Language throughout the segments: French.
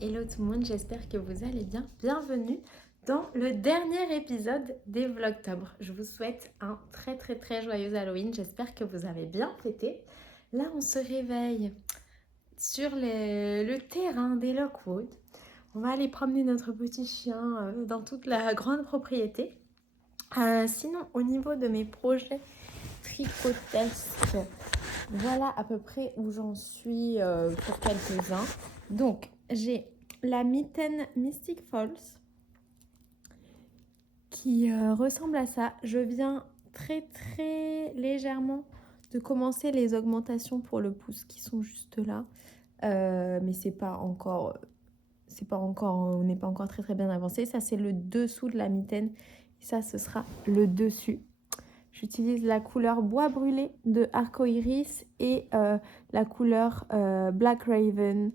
Hello tout le monde, j'espère que vous allez bien. Bienvenue dans le dernier épisode des Vlogtober. Je vous souhaite un très joyeux Halloween. J'espère que vous avez bien fêté. Là, on se réveille sur le terrain des Lockwood. On va aller promener notre petit chien dans toute la grande propriété. Sinon, au niveau de mes projets tricotesques, voilà à peu près où j'en suis pour quelques-uns. Donc, j'ai la mitaine Mystic Falls qui ressemble à ça. Je viens très légèrement de commencer les augmentations pour le pouce qui sont juste là. Mais c'est pas encore, on n'est pas encore très bien avancé. Ça, c'est le dessous de la mitaine. Et ça, ce sera le dessus. J'utilise la couleur bois brûlé de Arcoiris et la couleur Black Raven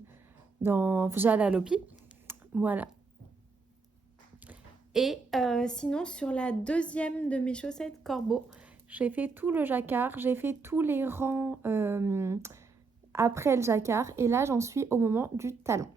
dans Jalalopi. Voilà. Et sinon, sur la deuxième de mes chaussettes corbeau, j'ai fait tout le jacquard. J'ai fait tous les rangs après le jacquard. Et là, j'en suis au moment du talon.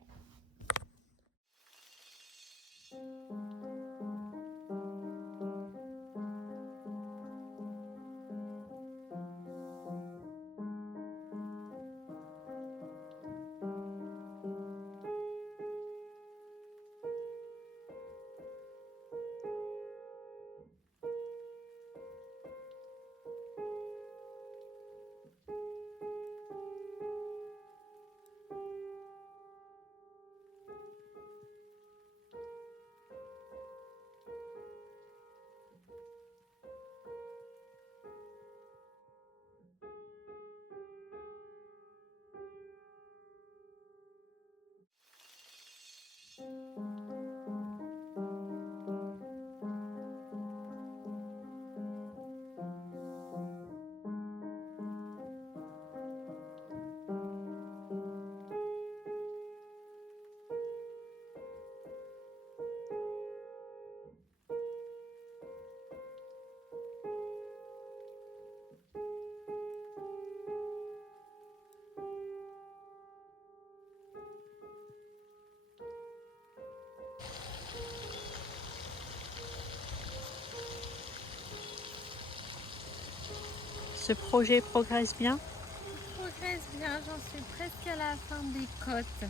Ce projet progresse bien? Il progresse bien, j'en suis presque à la fin des côtes.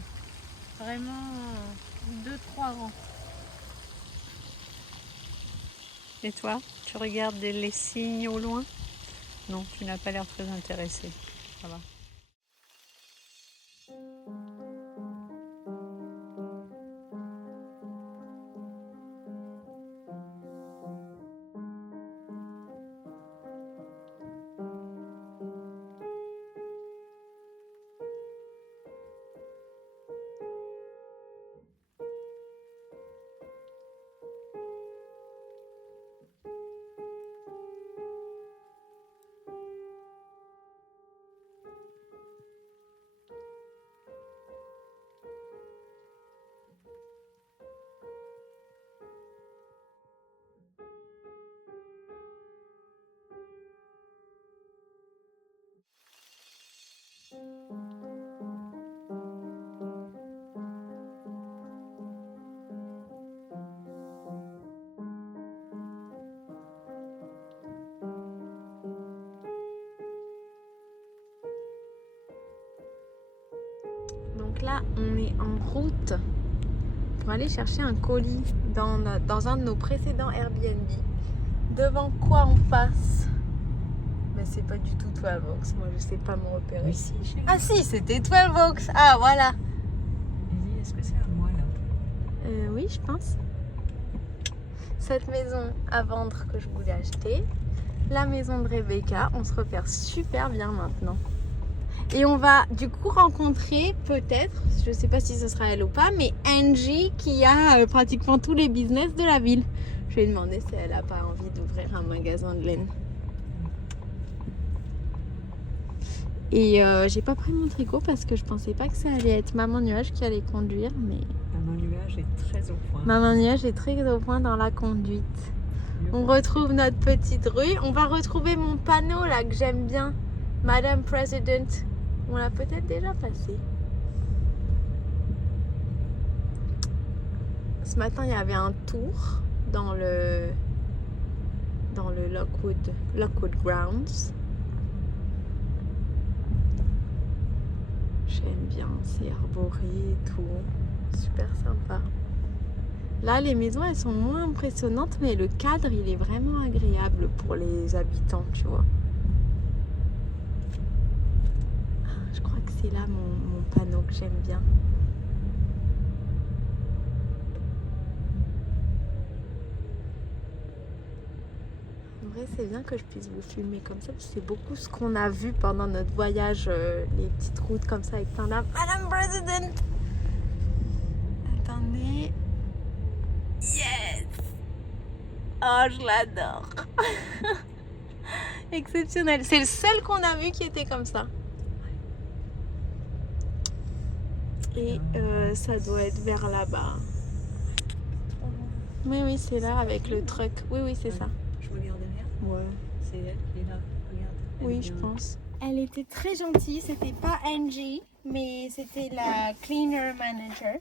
Vraiment 2-3 rangs. Et toi, tu regardes les signes au loin? Non, tu n'as pas l'air très intéressée. Ça va. Donc là, on est en route pour aller chercher un colis dans un de nos précédents Airbnb. Devant quoi on passe? Ben, c'est pas du tout 12 Oaks. Moi, je sais pas me repérer. Mais si, chérie. Ah si, c'était 12 Oaks. Ah, voilà. Lily, est-ce que c'est à moi là? Oui, je pense. Cette maison à vendre que je voulais acheter. La maison de Rebecca. On se repère super bien maintenant. Et on va du coup rencontrer peut-être, je sais pas si ce sera elle ou pas, mais Angie qui a pratiquement tous les business de la ville. Je vais lui demander si elle a pas envie d'ouvrir un magasin de laine. Et j'ai pas pris mon tricot parce que je pensais pas que ça allait être Maman Nuage qui allait conduire, mais Maman Nuage est très au point. Maman Nuage est très au point dans la conduite. On retrouve notre petite rue. On va retrouver mon panneau là que j'aime bien, Madame President. On l'a peut-être déjà passé. Ce matin, il y avait un tour dans le Lockwood Grounds. J'aime bien, c'est arboré et tout. Super sympa. Là, les maisons, elles sont moins impressionnantes, mais le cadre, il est vraiment agréable pour les habitants, tu vois. Je crois que c'est là mon panneau que j'aime bien. En vrai, c'est bien que je puisse vous filmer comme ça, parce que c'est beaucoup ce qu'on a vu pendant notre voyage, les petites routes comme ça avec plein d'arbres. Madame President! Attendez. Yes! Oh, je l'adore! Exceptionnel. C'est le seul qu'on a vu qui était comme ça. Et ça doit être vers là-bas. Oui, c'est là avec le truck. Oui, c'est ça. Je regarde derrière. Ouais. C'est elle qui est là. Regarde. Oui, je pense. Elle était très gentille. C'était pas Angie, mais c'était la cleaner manager.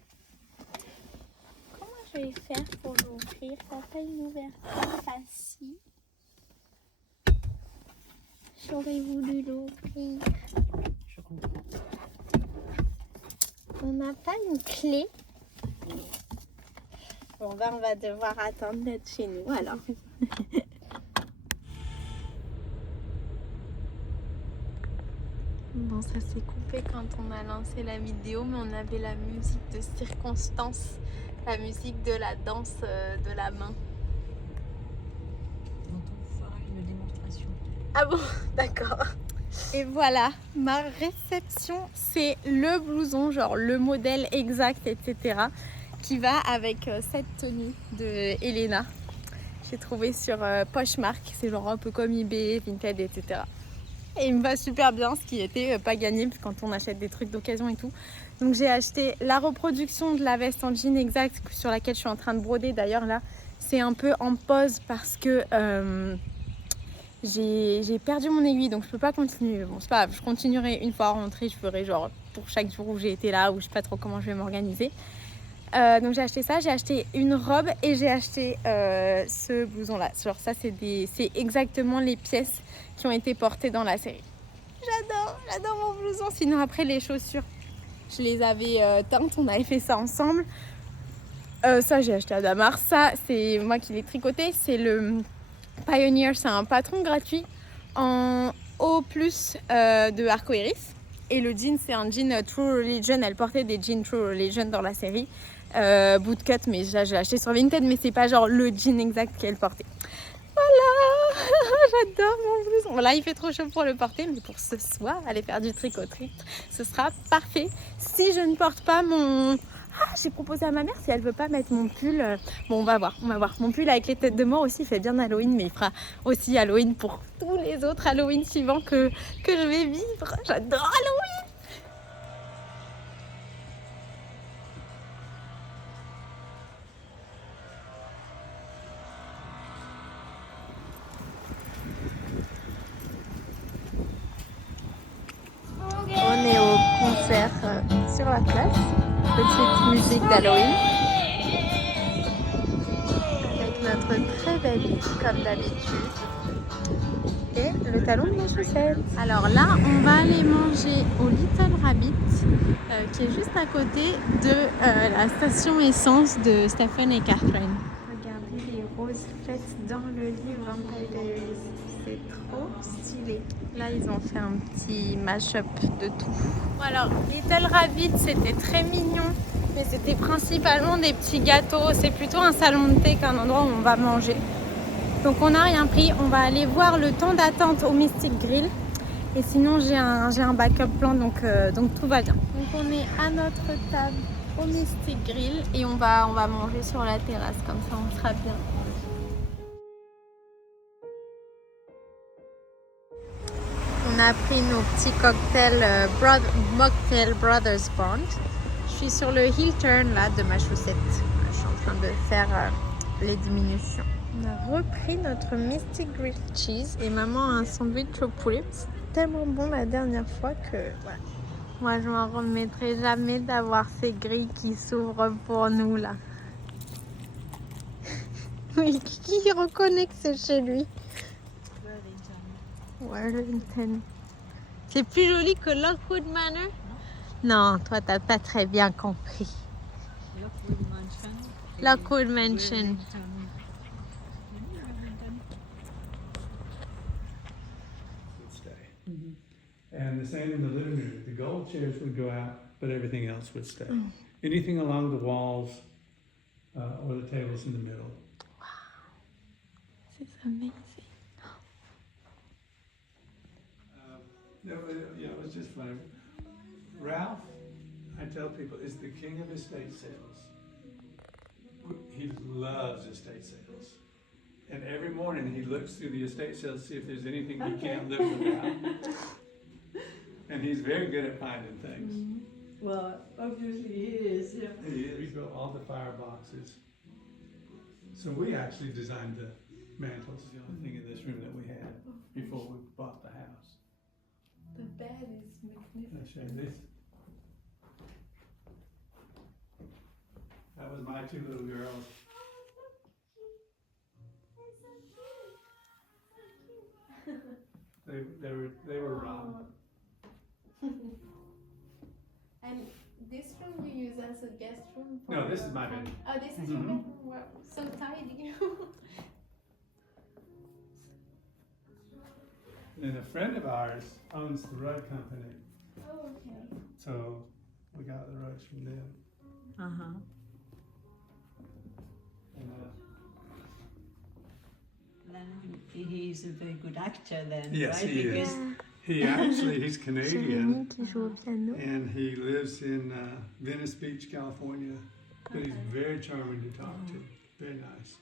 Comment je vais faire pour l'ouvrir? Ça fait une ouverture facile. J'aurais voulu l'ouvrir. Je comprends. On n'a pas une clé. Bon, on va devoir attendre d'être chez nous alors. Bon, ça s'est coupé quand on a lancé la vidéo, mais on avait la musique de circonstance, la musique de la danse de la main. On fera une démonstration. Ah bon, d'accord. Et voilà, ma réception, c'est le blouson, genre le modèle exact, etc. qui va avec cette tenue de Elena. J'ai trouvé sur Poshmark, c'est genre un peu comme eBay, Vinted, etc. Et il me va super bien, ce qui était pas gagné quand on achète des trucs d'occasion et tout. Donc j'ai acheté la reproduction de la veste en jean exact sur laquelle je suis en train de broder. D'ailleurs là, c'est un peu en pause parce que j'ai perdu mon aiguille, donc je peux pas continuer. Bon, c'est pas grave, je continuerai une fois rentrée, je ferai genre pour chaque jour où j'ai été là, ou je sais pas trop comment je vais m'organiser. Donc j'ai acheté ça, j'ai acheté une robe et j'ai acheté ce blouson là. Genre ça c'est exactement les pièces qui ont été portées dans la série. J'adore mon blouson. Sinon après les chaussures, je les avais teintes, on avait fait ça ensemble. Ça j'ai acheté à Damar, ça c'est moi qui l'ai tricoté, c'est le Pioneer, c'est un patron gratuit en O+, de Arcoiris. Et le jean, c'est un jean True Religion. Elle portait des jeans True Religion dans la série. Bootcut, mais je l'ai acheté sur Vinted, mais c'est pas genre le jean exact qu'elle portait. Voilà, j'adore mon blouson. Là, il fait trop chaud pour le porter, mais pour ce soir, aller faire du tricoterie, ce sera parfait. Si je ne porte pas mon... Ah, j'ai proposé à ma mère si elle veut pas mettre mon pull. Bon, on va voir. Mon pull avec les têtes de mort aussi fait bien Halloween, mais il fera aussi Halloween pour tous les autres Halloween suivants que je vais vivre. J'adore Halloween. On est au concert sur la place. Petite musique d'Halloween. Avec notre très belle vie, comme d'habitude. Et le talon de mes chaussettes. Alors là, on va aller manger au Little Rabbit, qui est juste à côté de la station essence de Stephen et Catherine. Regardez les roses faites dans le livre Vampire Diaries. C'est trop stylé. Là, ils ont fait un petit mash-up de tout. Bon, alors, Little Rabbit, c'était très mignon, mais c'était principalement des petits gâteaux. C'est plutôt un salon de thé qu'un endroit où on va manger. Donc, on n'a rien pris. On va aller voir le temps d'attente au Mystic Grill. Et sinon, j'ai un backup plan, donc tout va bien. Donc, on est à notre table au Mystic Grill et on va manger sur la terrasse. Comme ça, on sera bien. On a pris nos petits cocktails Mocktail Brothers Bond. Je suis sur le heel turn là de ma chaussette. Je suis en train de faire les diminutions. On a repris notre Mystic Grilled Cheese et maman a un sandwich au poulet. C'est tellement bon la dernière fois que voilà. Moi je m'en remettrai jamais d'avoir ces grilles qui s'ouvrent pour nous là. Oui, qui reconnaît que c'est chez lui? Wellington. C'est plus joli que Lockwood Manor? Non, toi, t'as pas très bien compris. Lockwood Mansion. And the same in the living room. The gold chairs would go out, but everything else would stay. Anything along the walls or the tables in the middle. Wow, this is amazing. It was just funny. Ralph, I tell people, is the king of estate sales. He loves estate sales. And every morning he looks through the estate sales to see if there's anything he can't live without. And he's very good at finding things. Well, obviously he is, yeah. He built all the fireboxes. So we actually designed the mantles, the only thing in this room that we had before we bought the house. The bed is magnificent. I'll show you this. That was my two little girls. They were robbed. And this room you use as a guest room? No, this is my bedroom. Oh, this is your bedroom? Wow, so tidy. And a friend of ours owns the rug company, Oh, okay. so we got the rugs from them. Uh-huh. And, Then he's a very good actor then, Yes, right? he is. Because he's Jérémy Canadian, qui joue au piano. and he lives in Venice Beach, California. But he's very charming to talk to. Very nice.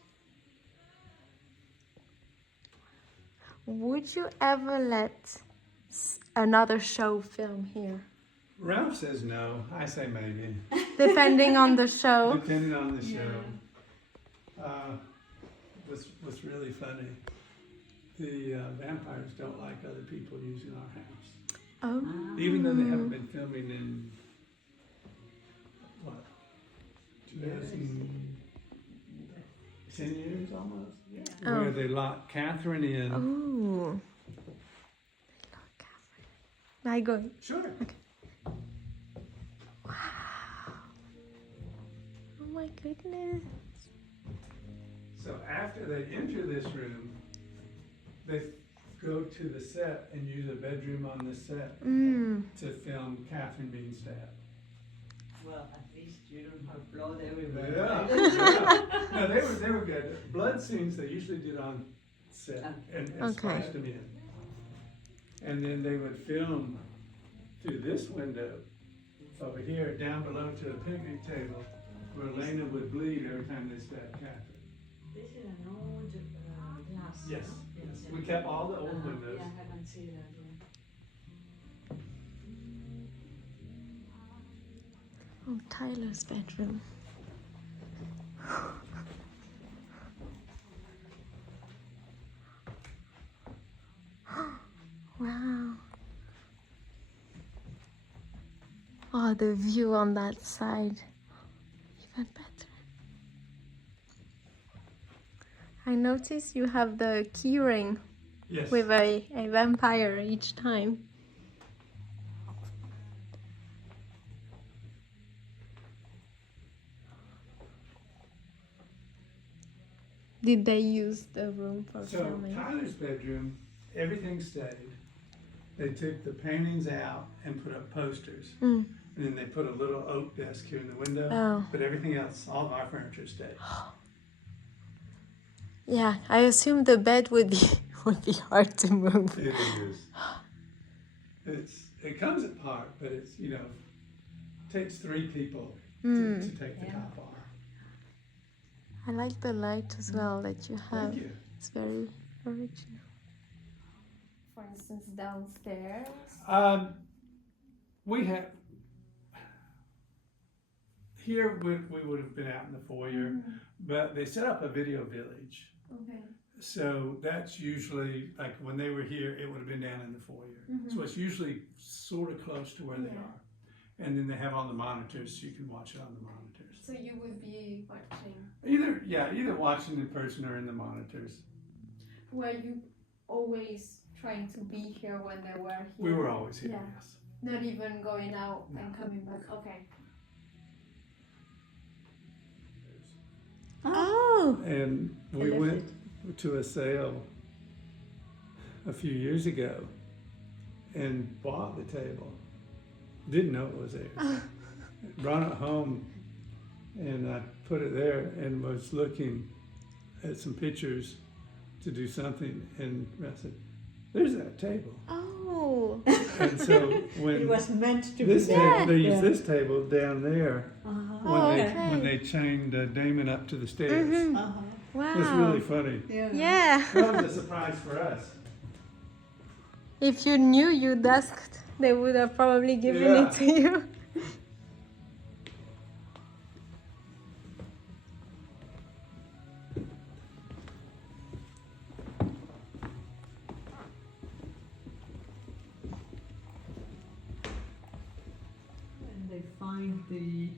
Would you ever let another show film here? Ralph says no. I say maybe, Depending on the show. depending on the show. What's really funny, the vampires don't like other people using our house. Oh. Even though they haven't been filming in, what, 10 years almost? Oh. Where they locked Catherine in. Oh. I go. Sure. Wow. Oh my goodness. So after they enter this room, they go to the set and use a bedroom on the set to film Catherine being stabbed. well, at least you don't have blood everywhere. Yeah. No, they were good. Blood scenes they usually did on set and Okay. spliced them in. And then they would film through this window over here down below to a picnic table where Elena would bleed every time they stabbed Catherine. This is an old glass. Yes, no? yes. We kept all the old windows. Yeah, I haven't seen that yet. Oh, Tyler's bedroom. Wow. Oh, the view on that side. Even better. I noticed you have the key ring Yes. with a vampire each time. Did they use the room for So filming? Tyler's bedroom everything stayed. They took the paintings out and put up posters. Mm. And then they put a little oak desk here in the window. Oh. But everything else, all of our furniture stayed. Yeah, I assume the bed would be would be hard to move. It is. It comes apart, but it's, you know, takes 3 people to take the top off. I like the light as well that you have. Thank you. It's very original. For instance, downstairs. We have, here we would have been out in the foyer, but they set up a video village. Okay. So that's usually, like when they were here, it would have been down in the foyer. So it's usually sort of close to where they are. And then they have on the monitors, so you can watch it on the monitors. So you would be watching. Either watching in person or in the monitors. Were you always trying to be here when they were here? We were always here, Yeah. yes. Not even going out and coming back. Okay. Oh. And we went to a sale a few years ago and bought the table. Didn't know it was there. Brought it home and I put it there and was looking at some pictures to do something, and I said, "There's that table." Oh. And so when It was meant to be this there. table, they Yeah. used this table down there when they chained Damon up to the stairs. Uh-huh. Wow. It was really funny. Yeah. That was a surprise for us. If you knew you'd asked, they would have probably given Yeah. it to you. And they find the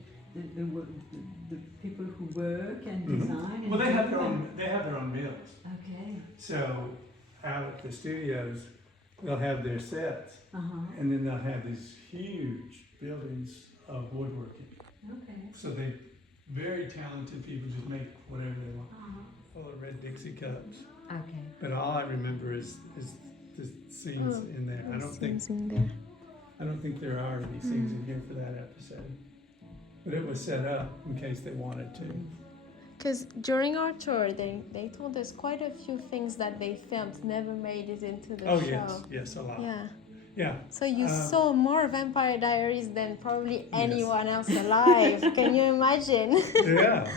people who work and design. And Well, they have do them. their own mills. Okay. So out at the studios, they'll have their sets, Uh-huh. and then they'll have these huge buildings of woodworking. Okay. So they very talented people just make whatever they want. Uh-huh. Full of red Dixie cups. Okay. But all I remember is the scenes in there. I don't think in there. there are any scenes in here for that episode. But it was set up in case they wanted to. Because during our tour, they told us quite a few things that they filmed never made it into the Oh show. yes, a lot. Yeah. Yeah. So you saw more Vampire Diaries than probably Yes. anyone else alive. Can you imagine? Yeah.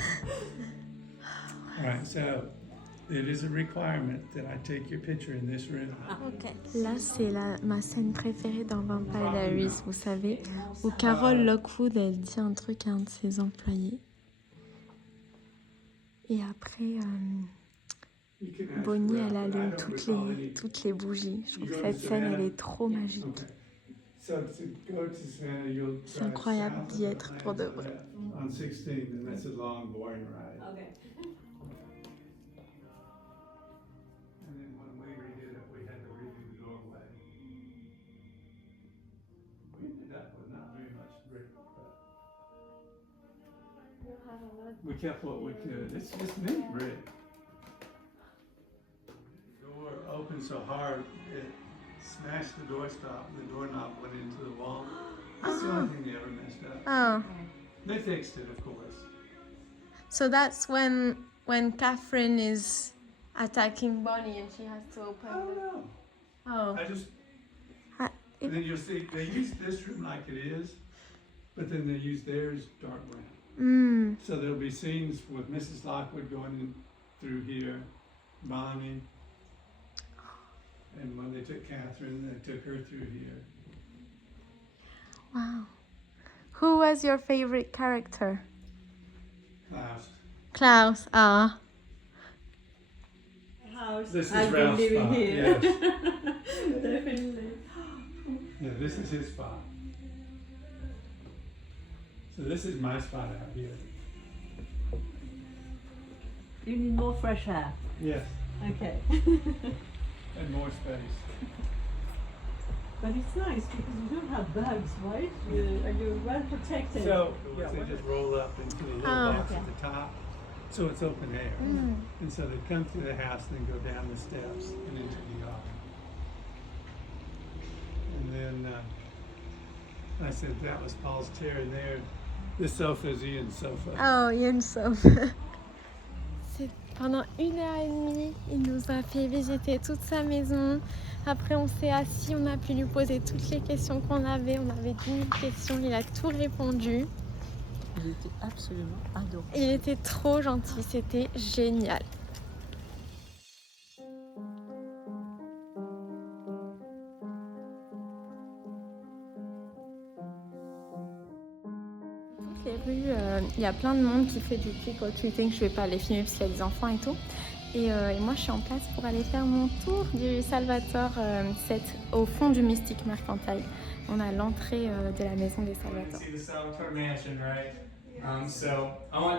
All right, so it is a requirement that I take your picture in this room. Okay. Là, c'est ma scène préférée dans Vampire Diaries, vous savez, où Carol Lockwood, elle dit un truc à un de ses employés. Et après, You can ask Bonnie, Ralph, elle but I allume don't recall any- toutes les bougies. Je trouve You que go to cette scène, elle Savannah? est trop magique. Okay. So to go to Savannah, you'll C'est drive incroyable south d'y of être pour de Atlanta vrai. on 16, and that's a long, boring ride. Okay. And then when we redid it, we had to redo the doorway. We ended up with not very much brick, but we kept what we could. It's neat brick. The door opened so hard, it smashed the doorstop, and the doorknob went into the wall. That's the only thing they ever messed up. Oh. They fixed it, of course. So that's when Catherine is attacking Bonnie and she has to open I don't the... know. Oh. I just, I- and then you'll see, they use this room like it is, but then they use theirs dark brown. Mm. So there'll be scenes with Mrs. Lockwood going in through here, Bonnie. And when they took Catherine, they took her through here. Wow. Who was your favorite character? Klaus. Klaus. Ah. House. This is I've been Ralph's living spot, here. yes. Definitely. Yeah, this is his spot. So this is my spot out here. You need more fresh air. Yes, Okay. and more space. But it's nice because you don't have bugs, right? You're well protected. So they just roll up into the little Oh, box okay. at the top. So it's open air. Mm. And so they come through the house and then go down the steps and into the yard. I said, that was Paul's chair there. This sofa is Ian's sofa. Oh, Ian Sof. C'est pendant 1h30, il nous a fait visiter toute sa maison. Après, on s'est assis, on a pu lui poser toutes les questions qu'on avait. On avait 10 000 questions, il a tout répondu. Il était absolument adorable. Il était trop gentil, c'était génial. Toutes les rues, il y a plein de monde qui fait du trick or treating. Je vais pas les filmer parce qu'il y a des enfants et tout. Et moi, je suis en place pour aller faire mon tour du Salvatore 7 au fond du Mystic Mercantile. On a l'entrée de la maison des Salvatore. See the Salvatore mansion, right? So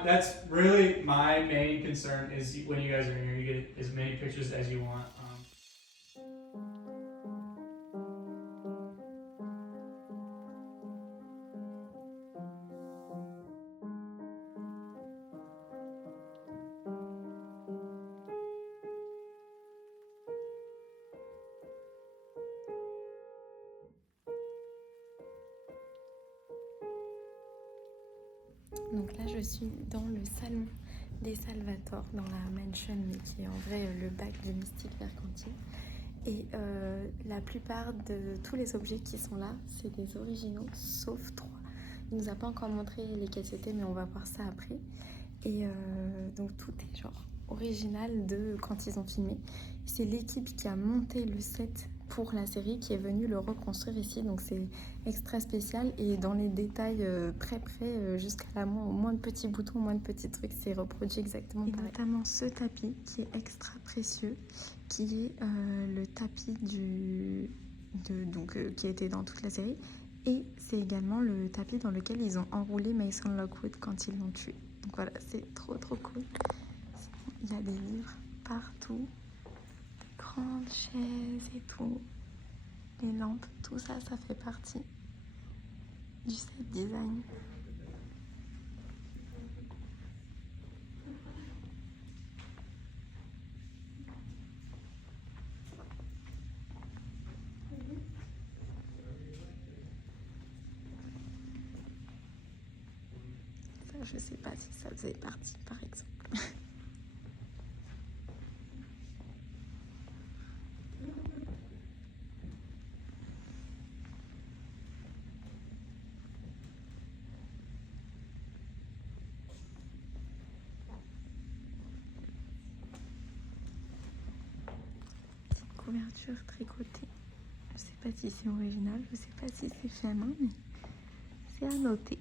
that's really my main concern is when you guys are here, you get as many pictures as you want. Donc là, je suis dans le salon des Salvatore, dans la mansion, mais qui est en vrai le bac du Mystic Mercantile. Et la plupart de tous les objets qui sont là, c'est des originaux, sauf 3. Il nous a pas encore montré lesquels c'était, mais on va voir ça après. Et donc tout est genre original de quand ils ont filmé. C'est l'équipe qui a monté le set pour la série qui est venue le reconstruire ici, donc c'est extra spécial et dans les détails très près jusqu'à la moindre petit bouton, moindre petit truc, c'est reproduit exactement pareil. Et notamment ce tapis qui est extra précieux, qui est le tapis qui était dans toute la série, et c'est également le tapis dans lequel ils ont enroulé Mason Lockwood quand ils l'ont tué. Donc voilà, c'est trop cool. Il y a des livres partout, des grandes chaises et tout, les lampes, tout ça, ça fait partie du set design. Ça, je sais pas si ça faisait partie, par exemple. Couverture tricotée. Je sais pas si c'est original, je sais pas si c'est fait à main, mais c'est à noter.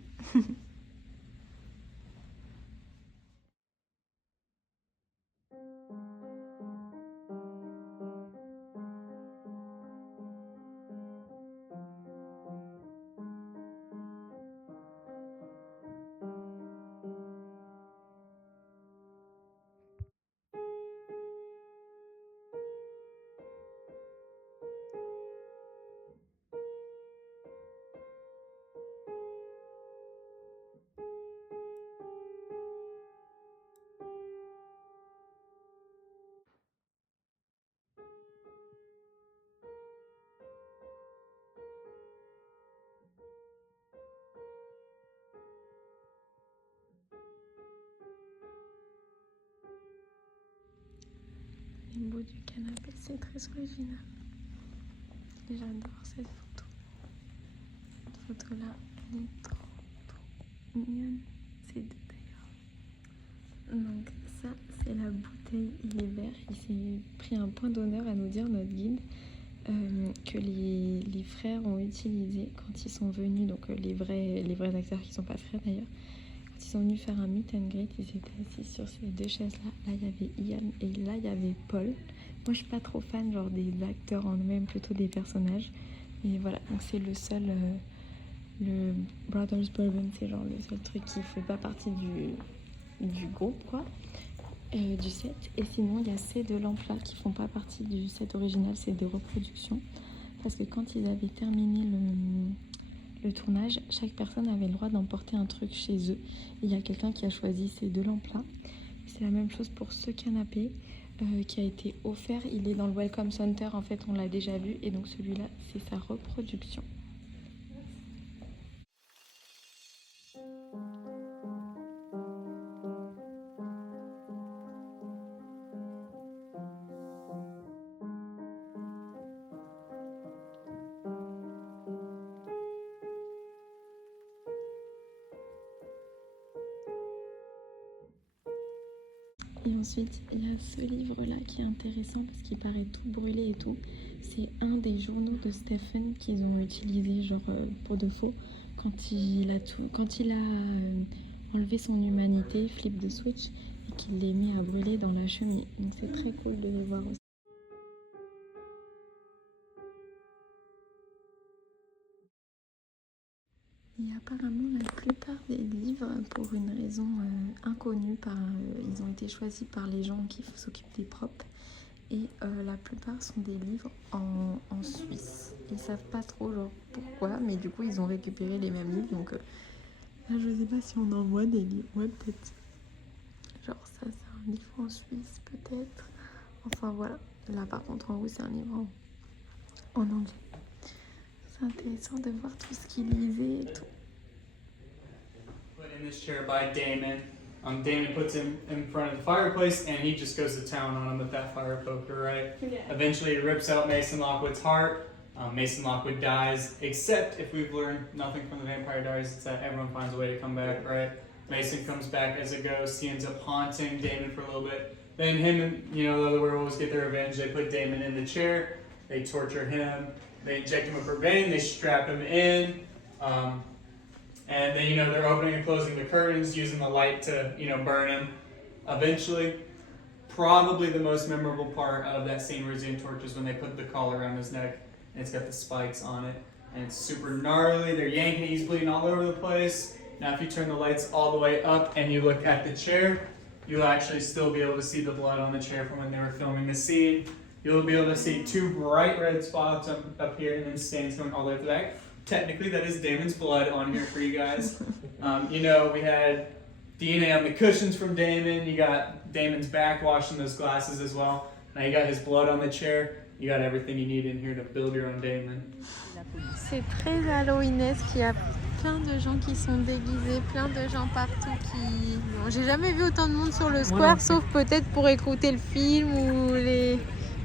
Le bout du canapé, c'est très original. J'adore cette photo. Cette photo-là, elle est trop mignonne. C'est deux d'ailleurs. Donc ça, c'est la bouteille Il est vert. Il s'est pris un point d'honneur à nous dire, notre guide, que les frères ont utilisé quand ils sont venus, donc les vrais acteurs qui ne sont pas frères d'ailleurs, quand ils sont venus faire un meet and greet, ils étaient assis sur ces deux chaises-là. Là, il y avait Ian et là, il y avait Paul. Moi, je suis pas trop fan genre des acteurs en eux-mêmes, plutôt des personnages. Et voilà, donc c'est le seul, le Brothers Bourbon, c'est genre le seul truc qui fait pas partie du groupe, quoi, du set. Et sinon, il y a ces deux lampes-là qui font pas partie du set original, c'est des reproductions. Parce que quand ils avaient terminé le tournage, chaque personne avait le droit d'emporter un truc chez eux. Et il y a quelqu'un qui a choisi ces deux lampes-là. C'est la même chose pour ce canapé qui a été offert. Il est dans le Welcome Center, en fait, on l'a déjà vu. Et donc celui-là, c'est sa reproduction. ensuite, il y a ce livre-là qui est intéressant parce qu'il paraît tout brûlé et tout. C'est un des journaux de Stephen qu'ils ont utilisé genre pour de faux quand il a enlevé son humanité, flip the switch, et qu'il les met à brûler dans la cheminée. Donc c'est très cool de les voir aussi. Et apparemment, la plupart des livres, pour une raison inconnue, ils ont été choisis par les gens qui s'occupent des props. Et la plupart sont des livres en Suisse. Ils savent pas trop genre pourquoi, mais du coup, ils ont récupéré les mêmes livres. Donc là, je sais pas si on envoie des livres. Ouais, peut-être. Genre ça, c'est un livre en Suisse, peut-être. Enfin, voilà. Là, par contre, en haut, c'est un livre en anglais. C'est intéressant de voir tout ce qu'il lisait et tout. Put in this chair by Damon. Damon puts him in front of the fireplace and he just goes to town on him with that fire poker, right? Yeah. Eventually he rips out Mason Lockwood's heart. Mason Lockwood dies, except if we've learned nothing from the Vampire Diaries, it's that everyone finds a way to come back, right? Mason comes back as a ghost. He ends up haunting Damon for a little bit. Then him and, the other werewolves get their revenge. They put Damon in the chair. They torture him. They inject him with vervain, they strap him in, and then, they're opening and closing the curtains, using the light to, burn him. Eventually, probably the most memorable part of that scene where he's getting tortured is when they put the collar around his neck, and it's got the spikes on it, and it's super gnarly, they're yanking it, he's bleeding all over the place. Now, if you turn the lights all the way up and you look at the chair, you'll actually still be able to see the blood on the chair from when they were filming the scene. You'll be able to see two bright red spots up here and then stains going all the way to the back. Technically, that is Damon's blood on here for you guys. We had DNA on the cushions from Damon. You got Damon's back washing those glasses as well. Now you got his blood on the chair. You got everything you need in here to build your own Damon. C'est très halloweenesque, il y a plein de gens qui sont déguisés, plein de gens partout qui... Bon, j'ai jamais vu autant de monde sur le square, sauf peut-être pour écouter le film ou les...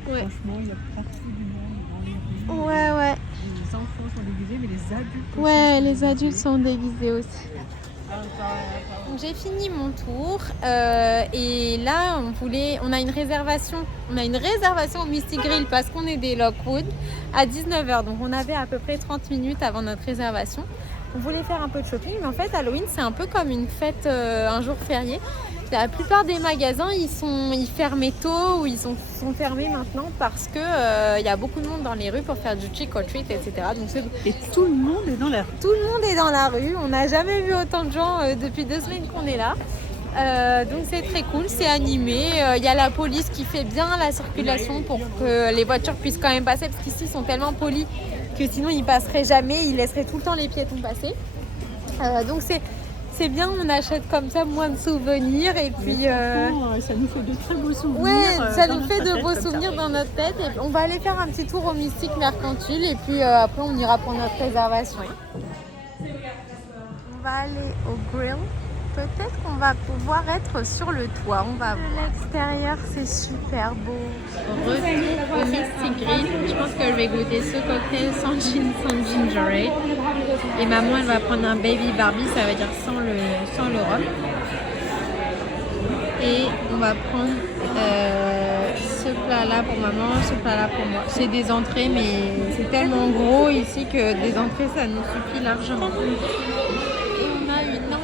Ouais. Franchement, il y a partout du monde dans les rues. Ouais. Les enfants sont déguisés, mais les adultes aussi. Ouais, les adultes sont déguisés aussi. Donc j'ai fini mon tour et là on a une réservation au Mystic Grill parce qu'on est des Lockwood à 19h, donc on avait à peu près 30 minutes avant notre réservation. On voulait faire un peu de shopping, mais en fait Halloween c'est un peu comme une fête un jour férié. La plupart des magasins ils fermaient tôt ou ils sont fermés maintenant parce que y a beaucoup de monde dans les rues pour faire du trick or treat, etc. Donc Et tout le monde est dans la rue. tout le monde est dans la rue. On n'a jamais vu autant de gens depuis 2 semaines qu'on est là. Donc c'est très cool, c'est animé. Il y a la police qui fait bien la circulation pour que les voitures puissent quand même passer parce qu'ici ils sont tellement polis que sinon ils passeraient jamais, ils laisseraient tout le temps les piétons passer. Donc c'est bien, on achète comme ça moins de souvenirs et puis ça nous fait de très beaux souvenirs. ouais, ça nous fait de beaux souvenirs dans notre tête. Et on va aller faire un petit tour au Mystic Mercantile et puis après on ira pour notre réservation. On va aller au grill. Peut-être qu'on va pouvoir être sur le toit, on va voir. L'extérieur c'est super beau. Retour au Mystic Grill. Je pense que je vais goûter ce cocktail sans ginger ale. Et maman elle va prendre un baby Barbie, ça veut dire sans le rhum. Et on va prendre ce plat là pour maman, ce plat là pour moi. C'est des entrées mais c'est tellement gros ici que des entrées ça nous suffit largement. Et on a une ambiance.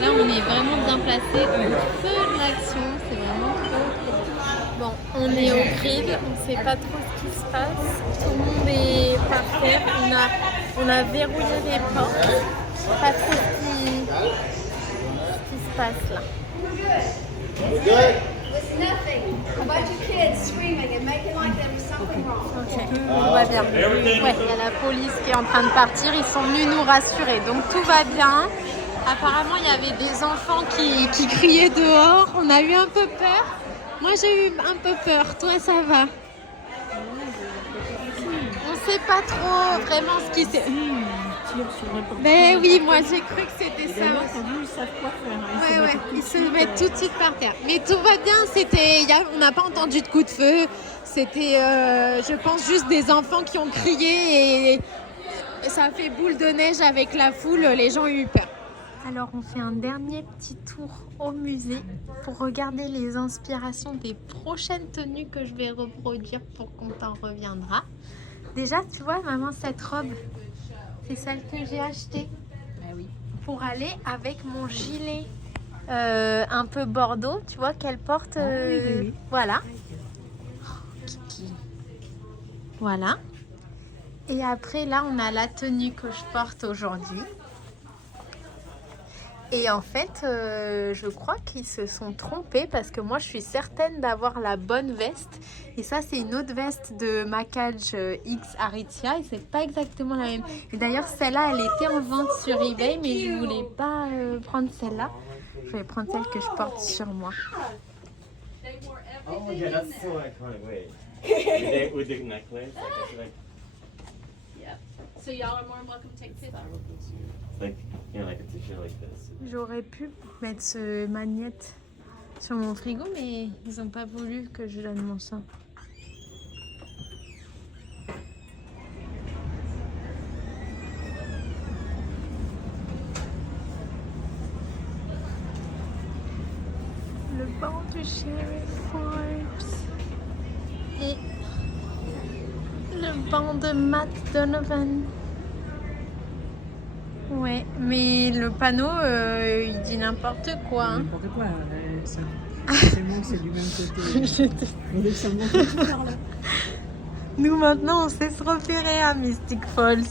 Là on est vraiment bien placé, on fait de l'action, c'est vraiment trop. Bon, on est au grill, on ne sait pas trop ce qui se passe. Tout le monde est par terre, on a verrouillé les portes. Pas trop ce qui se passe là. We're good? There's nothing. How about your kids screaming and making like there was something wrong? Ok, tout va bien. Ouais, il y a la police qui est en train de partir, ils sont venus nous rassurer, donc tout va bien. Apparemment, il y avait des enfants qui criaient dehors, on a eu un peu peur. Moi, j'ai eu un peu peur, toi, ça va? On sait pas trop vraiment ce qui s'est... Ben oui, moi j'ai cru que c'était ça. Ils savent quoi faire. Ouais, ils se mettent tout de suite par terre. Mais tout va bien, on n'a pas entendu de coup de feu. C'était, je pense, juste des enfants qui ont crié et ça a fait boule de neige avec la foule. Les gens ont eu peur. Alors on fait un dernier petit tour au musée pour regarder les inspirations des prochaines tenues que je vais reproduire pour quand on reviendra. Déjà tu vois maman, cette robe, c'est celle que j'ai achetée pour aller avec mon gilet un peu bordeaux, tu vois, qu'elle porte. Voilà. Oh, Kiki. Voilà. Et après là on a la tenue que je porte aujourd'hui. Et en fait, je crois qu'ils se sont trompés parce que moi, je suis certaine d'avoir la bonne veste. Et ça, c'est une autre veste de Macage X Aritzia et c'est pas exactement la même. Et d'ailleurs, celle-là, elle était en vente sur eBay, mais je voulais pas prendre celle-là. Je vais prendre celle que je porte sur moi. Oh yeah, that's so iconic. Wait, with the necklace, like I feel like So y'all are more than welcome to take pictures. it's like like a t-shirt like this. J'aurais pu mettre ce magnète sur mon frigo, mais ils ont pas voulu que je donne mon sein. Le banc du Sheriff Forbes et le banc de Matt Donovan. Ouais, mais le panneau, il dit n'importe quoi. Hein. N'importe quoi, c'est moi, c'est du même côté. Mais Luxembourg, c'est par là. Nous maintenant, on sait se repérer à Mystic Falls.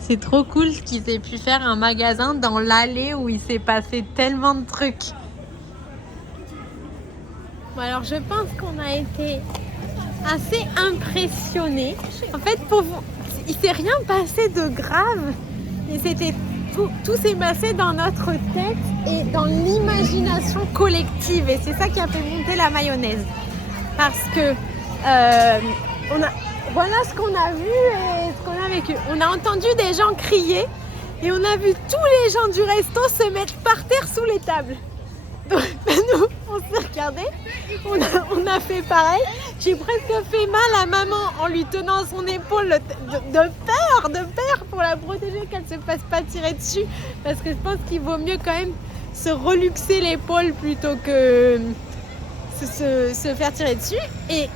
C'est trop cool qu'ils aient pu faire un magasin dans l'allée où il s'est passé tellement de trucs. Bon, alors je pense qu'on a été assez impressionnés. En fait, pour vous, il s'est rien passé de grave. Et c'était tout s'est passé dans notre tête et dans l'imagination collective. Et c'est ça qui a fait monter la mayonnaise. Parce que voilà ce qu'on a vu et ce qu'on a vécu. On a entendu des gens crier et on a vu tous les gens du resto se mettre par terre sous les tables. Donc nous, on s'est regardés, on a fait pareil. J'ai presque fait mal à maman en lui tenant son épaule de peur pour la protéger qu'elle ne se fasse pas tirer dessus. Parce que je pense qu'il vaut mieux quand même se reluxer l'épaule plutôt que se faire tirer dessus. Mais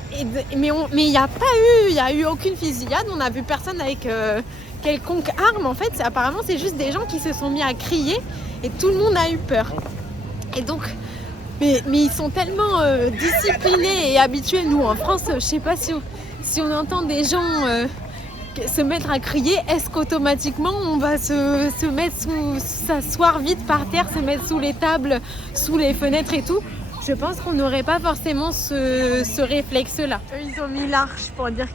il n'y a eu aucune fusillade, on n'a vu personne avec quelconque arme. En fait, apparemment, c'est juste des gens qui se sont mis à crier et tout le monde a eu peur. Et donc, mais ils sont tellement disciplinés et habitués. Nous, en France, je sais pas si on entend des gens se mettre à crier, est-ce qu'automatiquement on va se mettre s'asseoir vite par terre, se mettre sous les tables, sous les fenêtres et tout? Je pense qu'on n'aurait pas forcément ce réflexe-là. Eux, ils ont mis l'arche pour dire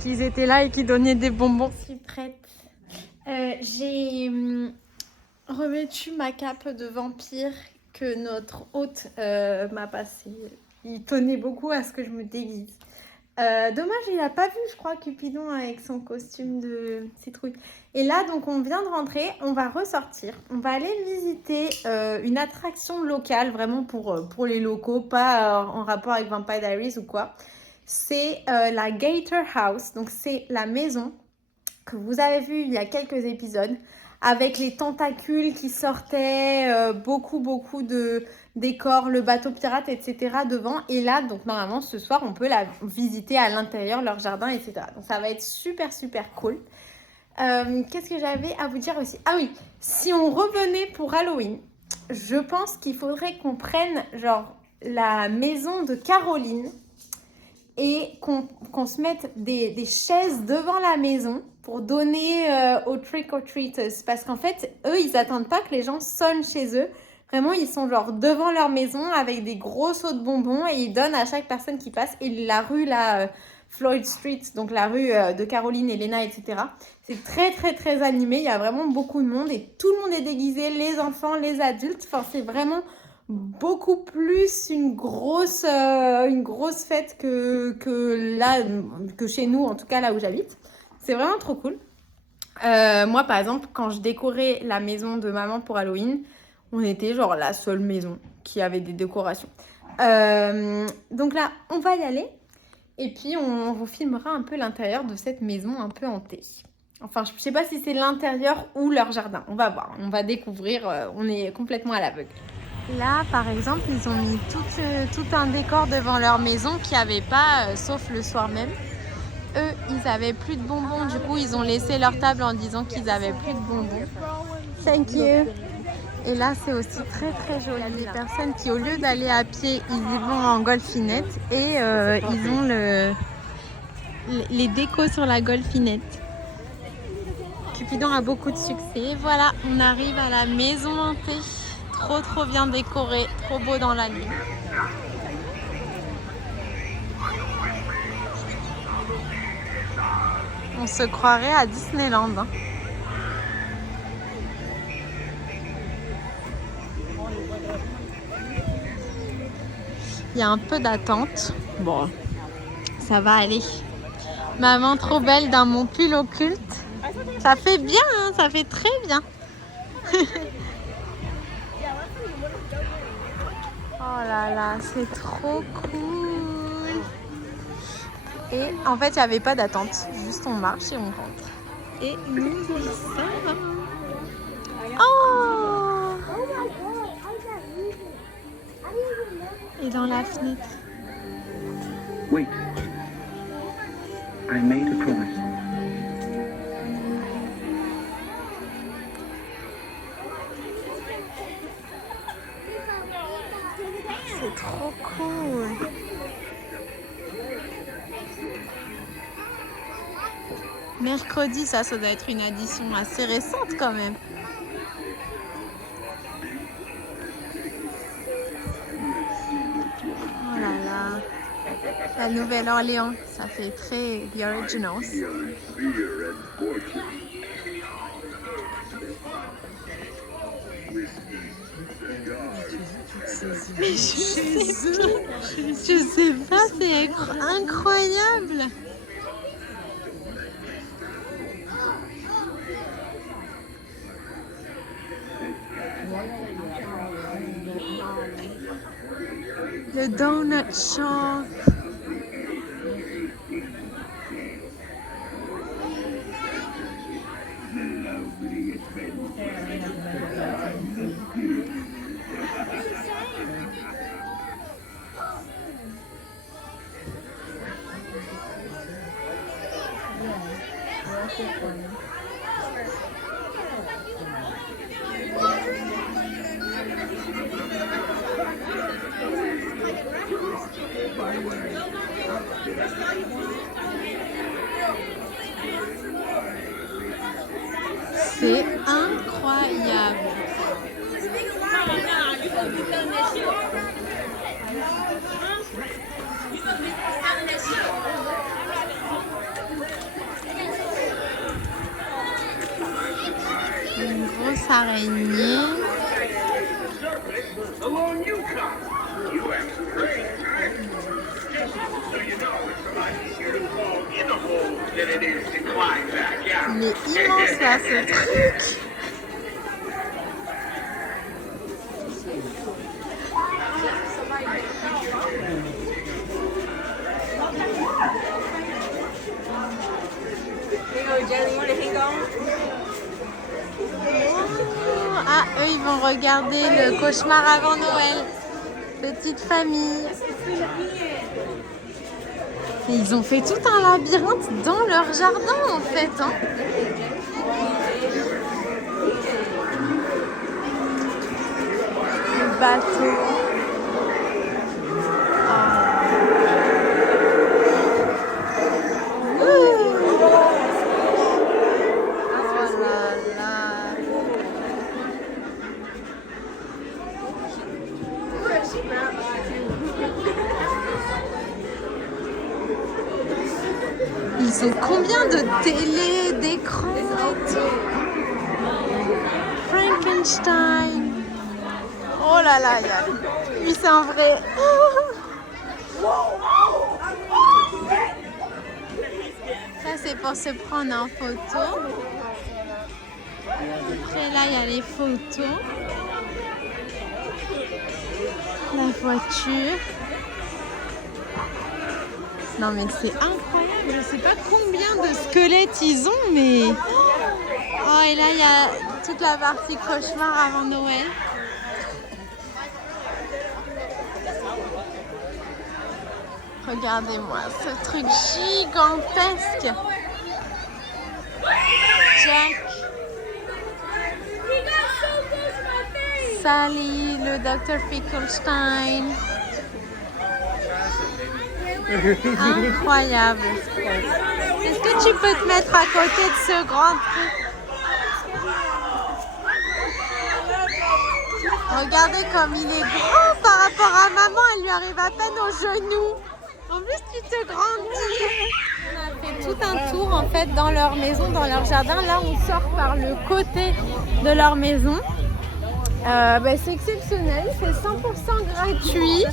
qu'ils étaient là et qu'ils donnaient des bonbons. Je suis prête. J'ai revêtu ma cape de vampire que notre hôte m'a passée. Il tenait beaucoup à ce que je me déguise. Dommage, il n'a pas vu, je crois, Cupidon avec son costume de citrouille. Et là, donc, on vient de rentrer, on va ressortir. On va aller visiter une attraction locale, vraiment pour les locaux, pas en rapport avec Vampire Diaries ou quoi. C'est la Gator House. Donc, c'est la maison que vous avez vue il y a quelques épisodes, avec les tentacules qui sortaient, beaucoup de décors, le bateau pirate, etc. devant. Et là, donc normalement, ce soir, on peut la visiter à l'intérieur, leur jardin, etc. Donc ça va être super cool. Qu'est-ce que j'avais à vous dire aussi? Ah oui, si on revenait pour Halloween, je pense qu'il faudrait qu'on prenne genre la maison de Caroline et qu'on se mette des chaises devant la maison pour donner aux trick-or-treaters. Parce qu'en fait, eux, ils n'attendent pas que les gens sonnent chez eux. Vraiment, ils sont genre devant leur maison avec des gros seaux de bonbons et ils donnent à chaque personne qui passe. Et la rue, là, Floyd Street, donc la rue de Caroline, Elena, etc. C'est très animé. Il y a vraiment beaucoup de monde et tout le monde est déguisé, les enfants, les adultes. Enfin, c'est vraiment beaucoup plus une grosse fête que là, que chez nous, en tout cas là où j'habite. C'est vraiment trop cool. Moi, par exemple, quand je décorais la maison de maman pour Halloween, on était genre la seule maison qui avait des décorations. Donc là, on va y aller. Et puis, on vous filmera un peu l'intérieur de cette maison un peu hantée. Enfin, je ne sais pas si c'est l'intérieur ou leur jardin. On va voir, on va découvrir. On est complètement à l'aveugle. Là, par exemple, ils ont mis tout un décor devant leur maison qu'il n'y avait pas, sauf le soir même. Eux, ils n'avaient plus de bonbons. Du coup, ils ont laissé leur table en disant qu'ils n'avaient plus de bonbons. Thank you. Et là, c'est aussi très très joli. Il y a des personnes qui, au lieu d'aller à pied, ils y vont en golfinette et ils ont les décos sur la golfinette. Cupidon a beaucoup de succès. Voilà, on arrive à la maison hantée. Trop bien décoré, trop beau dans la nuit. On se croirait à Disneyland. Hein. Il y a un peu d'attente. Bon, ça va aller. Maman trop belle dans mon pull occulte. Ça fait bien, hein, ça fait très bien. Oh là là, c'est trop cool. Et en fait, il n'y avait pas d'attente. Juste on marche et on rentre. Et nous y sommes. Oh! Et dans la fenêtre. Wait. I made a promise. C'est trop cool. Mercredi, ça doit être une addition assez récente quand même. Oh là là. La Nouvelle-Orléans, ça fait très The Originals. Mais je sais pas, c'est incroyable. Le Donut Shop. C'est incroyable. Une grosse araignée. Mais immense là ce truc. Ah, eux ils vont regarder le cauchemar avant Noël. Petite famille. Et ils ont fait tout un labyrinthe dans leur jardin en fait. Hein. Le bateau. Ils ont combien de télé, d'écran et tout? Frankenstein. Oh là là, lui c'est un vrai. Ça c'est pour se prendre en photo. Après là il y a les photos. La voiture. Non mais c'est incroyable, je sais pas combien de squelettes ils ont, mais... Oh, et là il y a toute la partie cauchemar avant Noël. Regardez-moi ce truc gigantesque. Jack, Sally, le Dr. Finkelstein. Incroyable. Est-ce que tu peux te mettre à côté de ce grand truc? Regardez comme il est grand par rapport à maman, elle lui arrive à peine aux genoux. En plus, tu te grandis. On a fait tout un tour en fait dans leur maison, dans leur jardin. Là, on sort par le côté de leur maison. C'est exceptionnel, c'est 100% gratuit.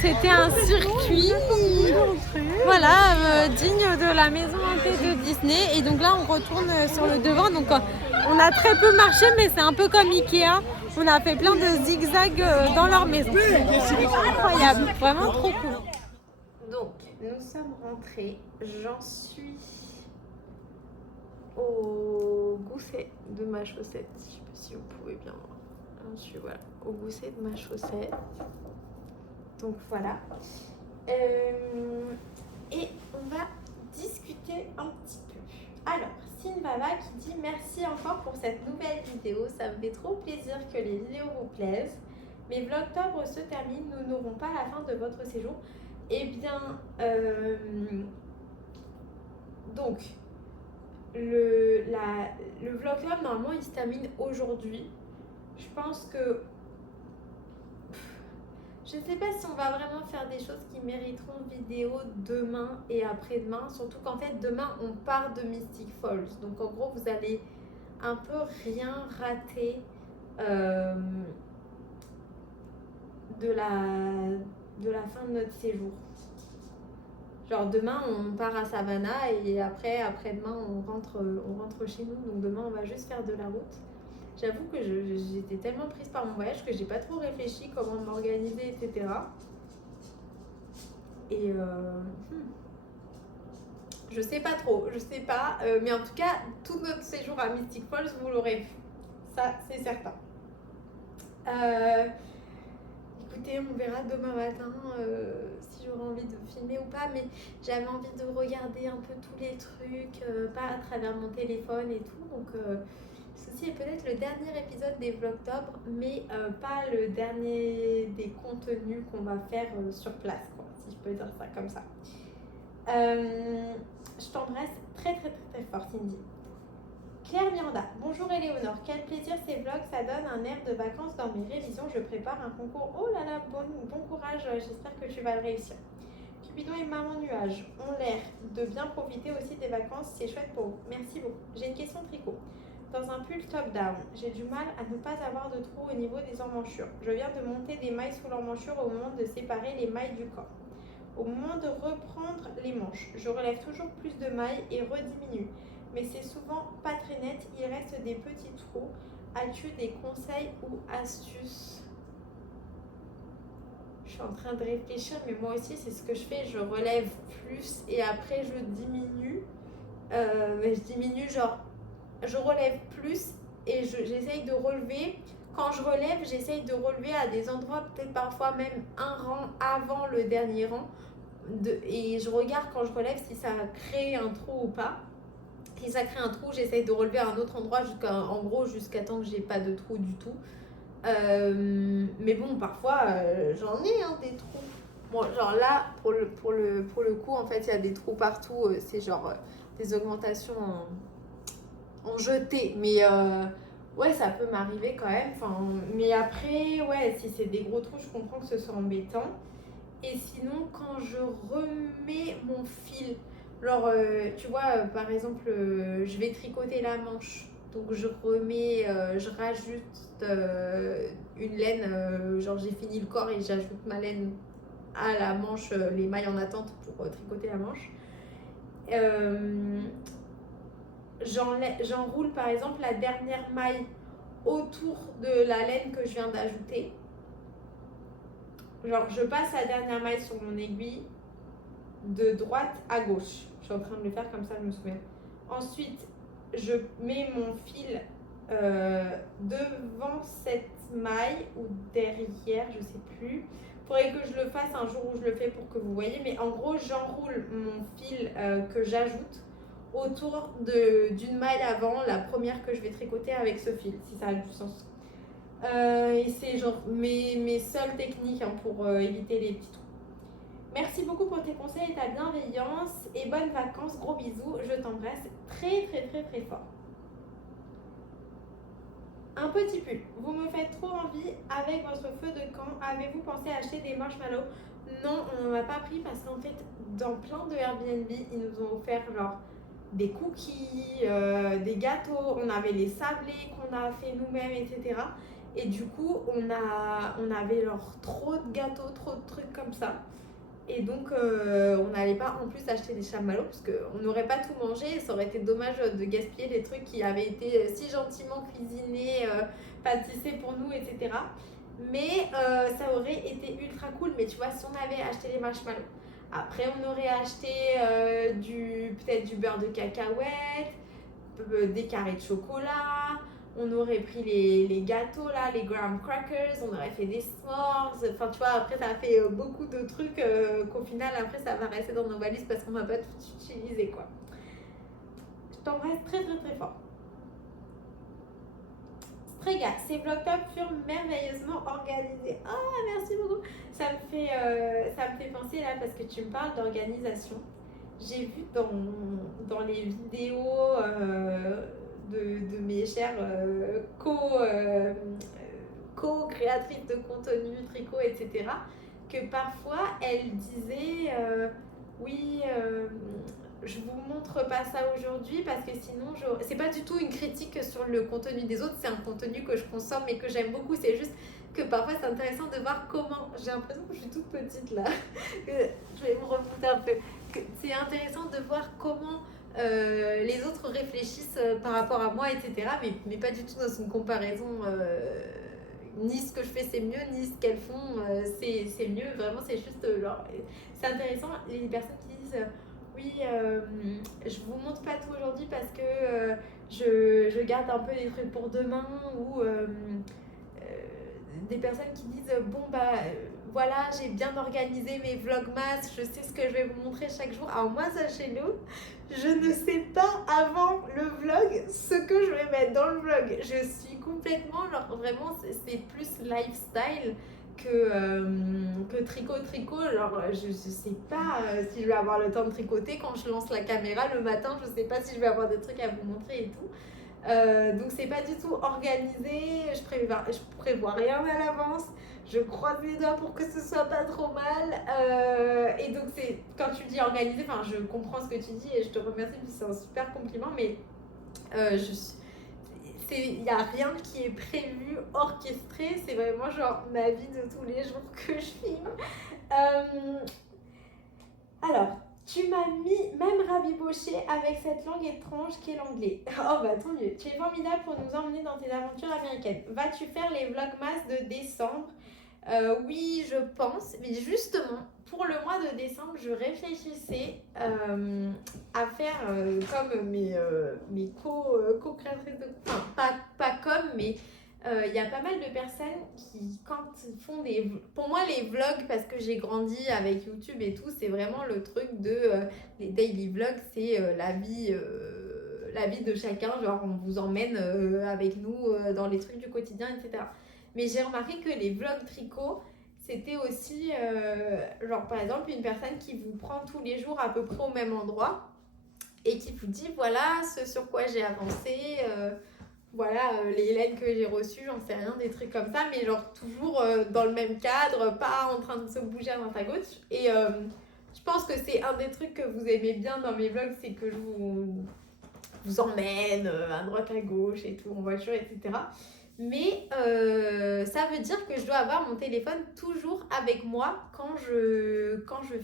C'était un circuit, voilà, digne de la maison hantée de Disney. Et donc là, on retourne sur le devant. Donc, on a très peu marché, mais c'est un peu comme Ikea. On a fait plein de zigzags dans leur maison. C'est incroyable, vraiment trop cool. Donc, nous sommes rentrés. J'en suis au gousset de ma chaussette. Je sais pas si vous pouvez bien voir. Je suis au gousset de ma chaussette. Donc voilà. Et on va discuter un petit peu. Alors, Sinbaba qui dit merci encore pour cette nouvelle vidéo. Ça me fait trop plaisir que les vidéos vous plaisent. Mes vlogtobre se terminent. Nous n'aurons pas la fin de votre séjour. Eh bien, donc, le vlogtobre, normalement, il se termine aujourd'hui. Je pense que... Je ne sais pas si on va vraiment faire des choses qui mériteront vidéo demain et après-demain. Surtout qu'en fait, demain, on part de Mystic Falls. Donc, en gros, vous allez un peu rien rater de la fin de notre séjour. Genre, demain, on part à Savannah et après-demain, on rentre chez nous. Donc, demain, on va juste faire de la route. J'avoue que j'étais tellement prise par mon voyage que j'ai pas trop réfléchi comment m'organiser, etc. Et je sais pas trop, mais en tout cas, tout notre séjour à Mystic Falls, vous l'aurez vu. Ça, c'est certain. Écoutez, on verra demain matin si j'aurai envie de filmer ou pas, mais j'avais envie de regarder un peu tous les trucs, pas à travers mon téléphone et tout, donc... Ceci est peut-être le dernier épisode des Vlogtober, mais pas le dernier des contenus qu'on va faire sur place, quoi, si je peux dire ça comme ça. Je t'embrasse très très très très fort, Cindy. Claire Miranda, bonjour Éléonore, quel plaisir ces vlogs, ça donne un air de vacances dans mes révisions, je prépare un concours. Oh là là, bon courage, j'espère que tu vas le réussir. Cupidon et Maman Nuage ont l'air de bien profiter aussi des vacances, c'est chouette pour vous. Merci beaucoup. J'ai une question tricot. Dans un pull top-down, j'ai du mal à ne pas avoir de trou au niveau des emmanchures. Je viens de monter des mailles sous l'emmanchure au moment de séparer les mailles du corps. Au moment de reprendre les manches, je relève toujours plus de mailles et rediminue. Mais c'est souvent pas très net, il reste des petits trous. As-tu des conseils ou astuces? Je suis en train de réfléchir, mais moi aussi c'est ce que je fais, je relève plus et après je diminue. Mais je diminue genre... Je relève plus et j'essaye de relever. Quand je relève, j'essaye de relever à des endroits, peut-être parfois même un rang avant le dernier rang. Et je regarde quand je relève si ça crée un trou ou pas. Si ça crée un trou, j'essaye de relever à un autre endroit jusqu'à temps que j'ai pas de trou du tout. Mais bon, parfois, j'en ai des trous. Bon, genre là, pour le coup, en fait, il y a des trous partout. C'est genre des augmentations en jeté, mais ouais, ça peut m'arriver quand même. Mais après, ouais, si c'est des gros trous, je comprends que ce soit embêtant. Et sinon, quand je remets mon fil, genre, tu vois, par exemple, je vais tricoter la manche, donc je remets, je rajoute une laine, genre j'ai fini le corps et j'ajoute ma laine à la manche, les mailles en attente pour tricoter la manche. J'enroule par exemple la dernière maille autour de la laine que je viens d'ajouter. Genre je passe la dernière maille sur mon aiguille, de droite à gauche. Je suis en train de le faire comme ça, je me souviens. Ensuite, je mets mon fil devant cette maille ou derrière, je sais plus. Faudrait que je le fasse un jour où je le fais pour que vous voyez, mais en gros j'enroule mon fil que j'ajoute autour d'une maille avant, la première que je vais tricoter avec ce fil, si ça a du sens. Et c'est genre mes seules techniques hein, pour éviter les petits trous. Merci beaucoup pour tes conseils et ta bienveillance et bonnes vacances, gros bisous, je t'embrasse très très très très fort. Un petit pull, vous me faites trop envie avec votre feu de camp. Avez-vous pensé à acheter des marshmallows? Non, on n'en a pas pris parce qu'en fait, dans plein de Airbnb, ils nous ont offert genre des cookies, des gâteaux. On avait les sablés qu'on a fait nous-mêmes, etc. Et du coup, on avait genre trop de gâteaux, trop de trucs comme ça. Et donc, on n'allait pas en plus acheter des chamallows parce qu'on n'aurait pas tout mangé et ça aurait été dommage de gaspiller des trucs qui avaient été si gentiment cuisinés, pâtissés pour nous, etc. Mais ça aurait été ultra cool. Mais tu vois, si on avait acheté les marshmallows, après on aurait acheté peut-être du beurre de cacahuète, des carrés de chocolat. On aurait pris les gâteaux là, les graham crackers, on aurait fait des s'mores. Enfin, tu vois, après, ça a fait beaucoup de trucs qu'au final, après, ça va rester dans nos valises parce qu'on va pas tout utiliser, quoi. Je t'embrasse très, très, très fort. Strega, ces vlogtops furent merveilleusement organisés. Ah, merci beaucoup. Ça me fait penser là parce que tu me parles d'organisation. J'ai vu dans les vidéos de mes chères co-créatrices de contenu, tricot, etc., que parfois elles disaient oui, je vous montre pas ça aujourd'hui parce que sinon c'est pas du tout une critique sur le contenu des autres, c'est un contenu que je consomme et que j'aime beaucoup, c'est juste que parfois c'est intéressant de voir comment, j'ai l'impression que je suis toute petite là, je vais me remonter un peu, c'est intéressant de voir comment les autres réfléchissent par rapport à moi, etc. Mais pas du tout dans une comparaison. Ni ce que je fais c'est mieux, ni ce qu'elles font c'est mieux. Vraiment, c'est juste genre. C'est intéressant, les personnes qui disent oui, je vous montre pas tout aujourd'hui parce que je garde un peu les trucs pour demain. Ou des personnes qui disent bon, bah. Voilà, j'ai bien organisé mes vlogmas, je sais ce que je vais vous montrer chaque jour. Alors moi, sachez-le, je ne sais pas avant le vlog ce que je vais mettre dans le vlog. Je suis complètement, genre vraiment, c'est plus lifestyle que tricot. Alors je sais pas si je vais avoir le temps de tricoter quand je lance la caméra le matin. Je sais pas si je vais avoir des trucs à vous montrer et tout. Donc c'est pas du tout organisé, je prévois rien à l'avance. Je croise les doigts pour que ce soit pas trop mal. Et donc, quand tu dis organisé, je comprends ce que tu dis et je te remercie, c'est un super compliment. Mais il n'y a rien qui est prévu, orchestré. C'est vraiment genre ma vie de tous les jours que je filme. Alors, tu m'as mis même rabiboché avec cette langue étrange qu'est l'anglais. Oh bah tant mieux. Tu es formidable pour nous emmener dans tes aventures américaines. Vas-tu faire les vlogmas de décembre? Oui, je pense. Mais justement, pour le mois de décembre, je réfléchissais à faire comme mes co-créatrices de... Enfin, pas comme, mais il y a pas mal de personnes qui, quand ils font des... Pour moi, les vlogs, parce que j'ai grandi avec YouTube et tout, c'est vraiment le truc de... les daily vlogs, c'est la vie de chacun. Genre, on vous emmène avec nous dans les trucs du quotidien, etc. Mais j'ai remarqué que les vlogs tricot, c'était aussi, genre par exemple, une personne qui vous prend tous les jours à peu près au même endroit et qui vous dit voilà ce sur quoi j'ai avancé, voilà les laines que j'ai reçues, j'en sais rien, des trucs comme ça, mais genre toujours dans le même cadre, pas en train de se bouger à droite à gauche. Et je pense que c'est un des trucs que vous aimez bien dans mes vlogs, c'est que je vous emmène à droite à gauche et tout, en voiture, etc. Mais ça veut dire que je dois avoir mon téléphone toujours avec moi quand je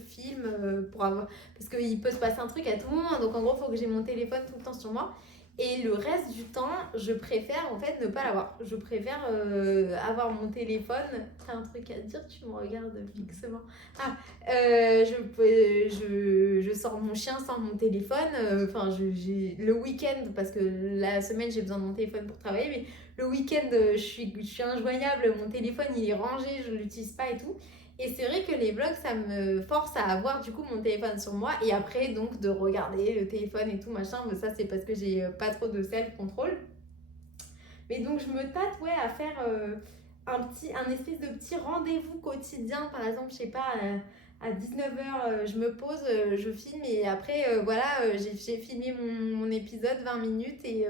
filme parce qu'il peut se passer un truc à tout moment. Donc en gros, il faut que j'ai mon téléphone tout le temps sur moi. Et le reste du temps, je préfère en fait ne pas l'avoir. Je préfère avoir mon téléphone. T'as un truc à dire? Tu me regardes fixement. Je sors mon chien sans mon téléphone. Enfin, j'ai le week-end, parce que la semaine j'ai besoin de mon téléphone pour travailler, mais le week-end je suis injoignable. Mon téléphone il est rangé, je l'utilise pas et tout. Et c'est vrai que les vlogs, ça me force à avoir du coup mon téléphone sur moi et après donc de regarder le téléphone et tout machin. Mais ça c'est parce que j'ai pas trop de self-control. Mais donc je me tâte à faire un espèce de petit rendez-vous quotidien. Par exemple, je sais pas, à 19h, je me pose, je filme et après j'ai filmé mon épisode 20 minutes et...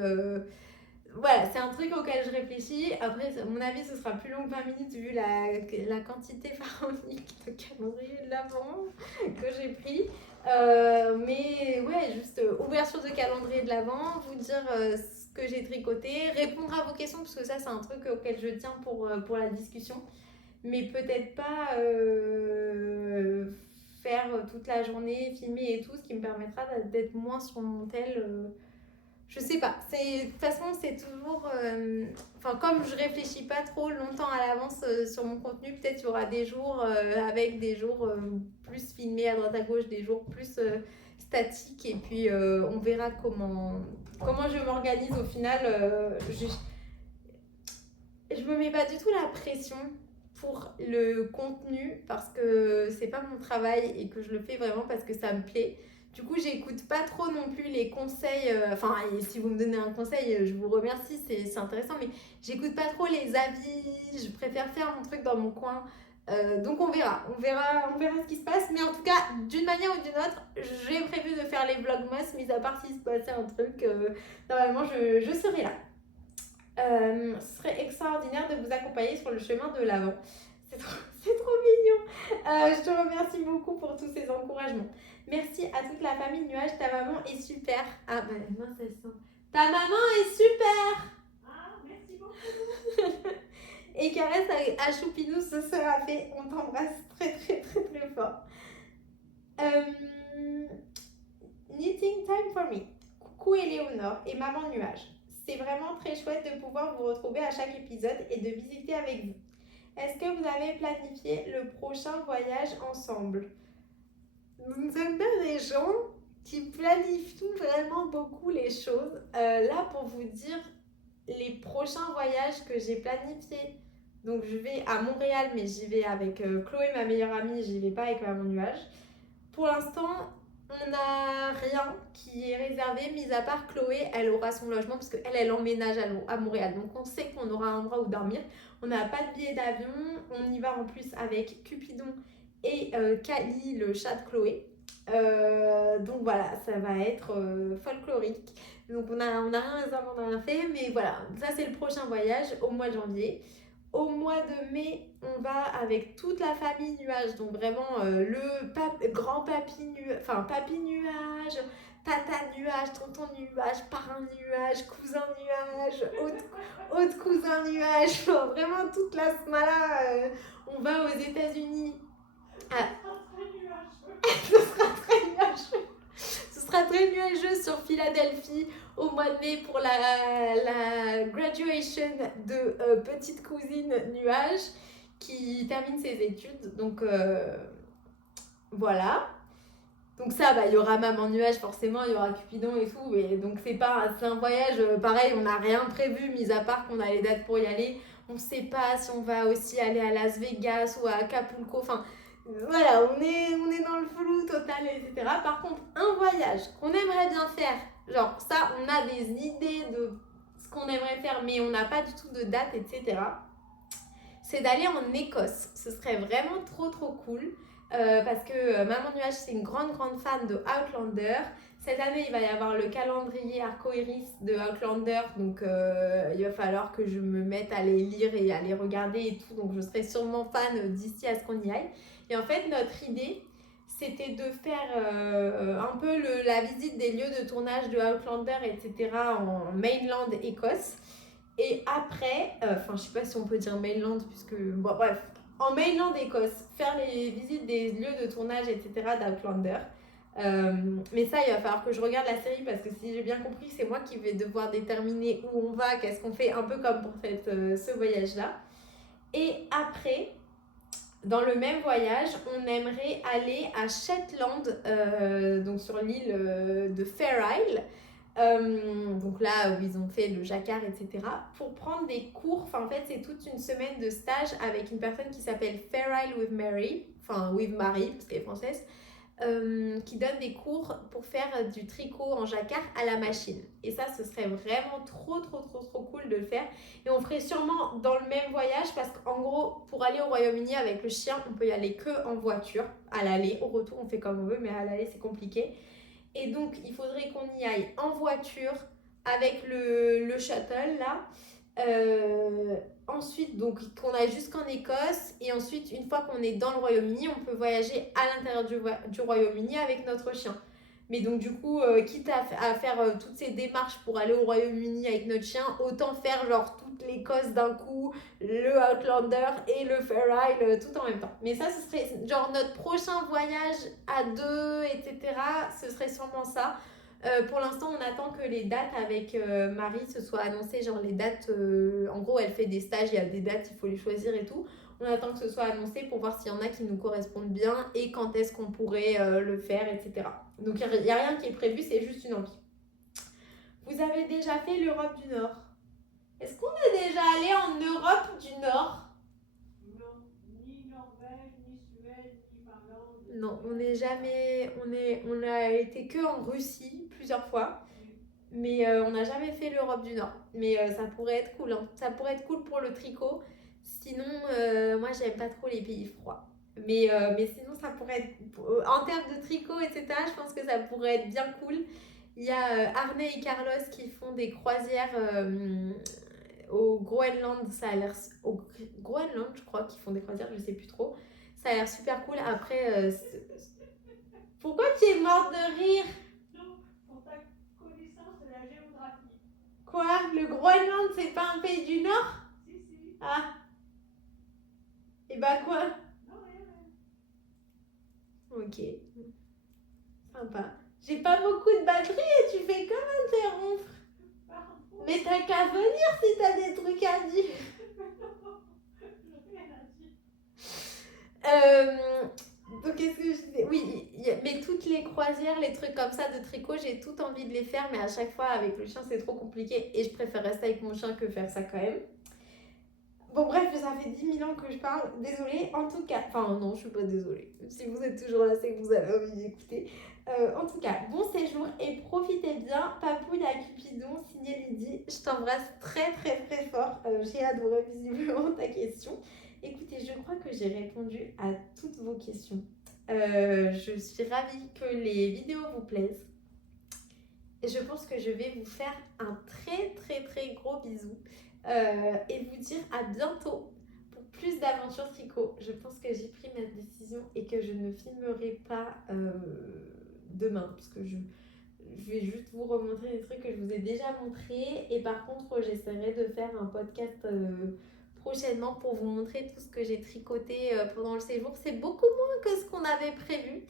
voilà, c'est un truc auquel je réfléchis. Après, à mon avis, ce sera plus long que 20 minutes vu la quantité pharaonique de calendrier de l'Avent que j'ai pris. Mais ouais, juste ouverture de calendrier de l'Avent, vous dire ce que j'ai tricoté, répondre à vos questions, parce que ça, c'est un truc auquel je tiens pour la discussion. Mais peut-être pas faire toute la journée, filmer et tout, ce qui me permettra d'être moins sur mon tel. Je sais pas, de toute façon c'est toujours, comme je réfléchis pas trop longtemps à l'avance sur mon contenu, peut-être il y aura des jours avec des jours plus filmés à droite à gauche, des jours plus statiques et puis on verra comment je m'organise au final. Je me mets pas du tout la pression pour le contenu parce que c'est pas mon travail et que je le fais vraiment parce que ça me plaît. Du coup, j'écoute pas trop non plus les conseils. Et si vous me donnez un conseil, je vous remercie, c'est intéressant. Mais j'écoute pas trop les avis. Je préfère faire mon truc dans mon coin. Donc on verra ce qui se passe. Mais en tout cas, d'une manière ou d'une autre, j'ai prévu de faire les vlogmas. Mis à part s'il se passait un truc, normalement je serai là. Ce serait extraordinaire de vous accompagner sur le chemin de l'Avent. C'est trop mignon. Je te remercie beaucoup pour tous ces encouragements. Merci à toute la famille Nuage. Ta maman est super. Ah bah moi ça sent. Ta maman est super. Ah, merci beaucoup. Et caresse à Choupinou, ce sera fait. On t'embrasse très très très très fort. Knitting time for me. Coucou Éléonore et maman Nuage. C'est vraiment très chouette de pouvoir vous retrouver à chaque épisode et de visiter avec vous. Est-ce que vous avez planifié le prochain voyage ensemble? Nous sommes bien des gens qui planifient vraiment beaucoup les choses. Là, pour vous dire, les prochains voyages que j'ai planifiés, donc je vais à Montréal, mais j'y vais avec Chloé, ma meilleure amie, j'y vais pas avec Maman Nuage. Pour l'instant, on n'a rien qui est réservé, mis à part Chloé, elle aura son logement parce qu'elle, elle emménage à Montréal. Donc on sait qu'on aura un endroit où dormir. On n'a pas de billet d'avion, on y va en plus avec Cupidon et Kali, le chat de Chloé. Donc voilà, ça va être folklorique. Donc on a rien réservé, on n'a rien fait, mais voilà, ça c'est le prochain voyage au mois de janvier. Au mois de mai, on va avec toute la famille Nuage, donc vraiment papy Nuage, tata Nuage, tonton Nuage, parrain Nuage, cousin Nuage, autre cousin Nuage, enfin, vraiment toute la smala. On va aux États-Unis. Ce sera très nuageux sur Philadelphie au mois de mai pour la graduation de petite cousine Nuage qui termine ses études. Donc voilà. Donc ça, il y aura Maman Nuage forcément, il y aura Cupidon et tout. Et donc c'est un voyage pareil, on n'a rien prévu, mis à part qu'on a les dates pour y aller. On ne sait pas si on va aussi aller à Las Vegas ou à Acapulco. Enfin, voilà, on est dans le flou total, etc. Par contre, un voyage qu'on aimerait bien faire, genre ça, on a des idées de ce qu'on aimerait faire, mais on n'a pas du tout de date, etc. C'est d'aller en Écosse. Ce serait vraiment trop cool. Parce que Maman Nuage, c'est une grande fan de Outlander. Cette année, il va y avoir le calendrier arco-iris de Outlander. Donc, il va falloir que je me mette à les lire et à les regarder et tout. Donc, je serai sûrement fan d'ici à ce qu'on y aille. Et en fait, notre idée, c'était de faire un peu la visite des lieux de tournage de Outlander, etc. en mainland Écosse. Et après, je sais pas si on peut dire mainland, puisque, bon, bref, en mainland Écosse, faire les visites des lieux de tournage, etc. d'Outlander. Mais ça, il va falloir que je regarde la série parce que si j'ai bien compris, c'est moi qui vais devoir déterminer où on va, qu'est-ce qu'on fait, un peu comme pour ce voyage-là. Et après, dans le même voyage, on aimerait aller à Shetland, donc sur l'île de Fair Isle. Donc là où ils ont fait le jacquard, etc. pour prendre des cours. Enfin, en fait, c'est toute une semaine de stage avec une personne qui s'appelle Fair Isle with Mary, enfin with Marie parce qu'elle est française, qui donne des cours pour faire du tricot en jacquard à la machine. Et ça, ce serait vraiment trop cool de le faire. Et on ferait sûrement dans le même voyage parce qu'en gros, pour aller au Royaume-Uni avec le chien, on peut y aller que en voiture. À l'aller, au retour, on fait comme on veut, mais à l'aller, c'est compliqué. Et donc, il faudrait qu'on y aille en voiture avec le shuttle, là. Ensuite, donc, qu'on aille jusqu'en Écosse. Et ensuite, une fois qu'on est dans le Royaume-Uni, on peut voyager à l'intérieur du Royaume-Uni avec notre chien. Mais donc, du coup, quitte à faire toutes ces démarches pour aller au Royaume-Uni avec notre chien, autant faire genre toute l'Écosse d'un coup, le Outlander et le Fair Isle tout en même temps. Mais ça, ce serait genre notre prochain voyage à deux, etc. Ce serait sûrement ça. Pour l'instant, on attend que les dates avec Marie se soient annoncées. Genre les dates, en gros, elle fait des stages, il y a des dates, il faut les choisir et tout. On attend que ce soit annoncé pour voir s'il y en a qui nous correspondent bien et quand est-ce qu'on pourrait le faire, etc. Donc il n'y a rien qui est prévu, c'est juste une envie. Vous avez déjà fait l'Europe du Nord? Est-ce qu'on est déjà allé en Europe du Nord? Non, ni Norvège, ni Suède, ni Finlande. Non, on n'est jamais... On a été que en Russie plusieurs fois. Mais on n'a jamais fait l'Europe du Nord. Mais ça pourrait être cool. Hein. Ça pourrait être cool pour le tricot. Sinon, moi, j'aime pas trop les pays froids. Mais sinon, ça pourrait être... En termes de tricot, etc., je pense que ça pourrait être bien cool. Il y a Arne et Carlos qui font des croisières au Groenland. Ça a l'air... Au Groenland, je crois, qu'ils font des croisières, je sais plus trop. Ça a l'air super cool. Après, pourquoi tu es morte de rire? Pour ta connaissance de la géographie. Quoi? Le Groenland, c'est pas un pays du Nord? Si. Ah. Et bah quoi? Non, rien. Ok. Sympa. J'ai pas beaucoup de batterie et tu fais comme interrompre. Pardon. Mais t'as qu'à venir si t'as des trucs à dire. Donc qu'est-ce que je disais? Oui, mais toutes les croisières, les trucs comme ça de tricot, j'ai tout envie de les faire, mais à chaque fois avec le chien c'est trop compliqué et je préfère rester avec mon chien que faire ça quand même. Bon bref, ça fait 10 000 ans que je parle, désolée. En tout cas, enfin non, je suis pas désolée. Si vous êtes toujours là, c'est que vous avez envie d'écouter. En tout cas, bon séjour et profitez bien. Papouille à Cupidon, signé Lydie. Je t'embrasse très fort. J'ai adoré visiblement ta question. Écoutez, je crois que j'ai répondu à toutes vos questions. Je suis ravie que les vidéos vous plaisent. Et je pense que je vais vous faire un très gros bisou. Et vous dire à bientôt pour plus d'aventures tricot. Je pense que j'ai pris ma décision et que je ne filmerai pas demain parce que je vais juste vous remontrer des trucs que je vous ai déjà montrés et par contre j'essaierai de faire un podcast prochainement pour vous montrer tout ce que j'ai tricoté pendant le séjour. C'est beaucoup moins que ce qu'on avait prévu.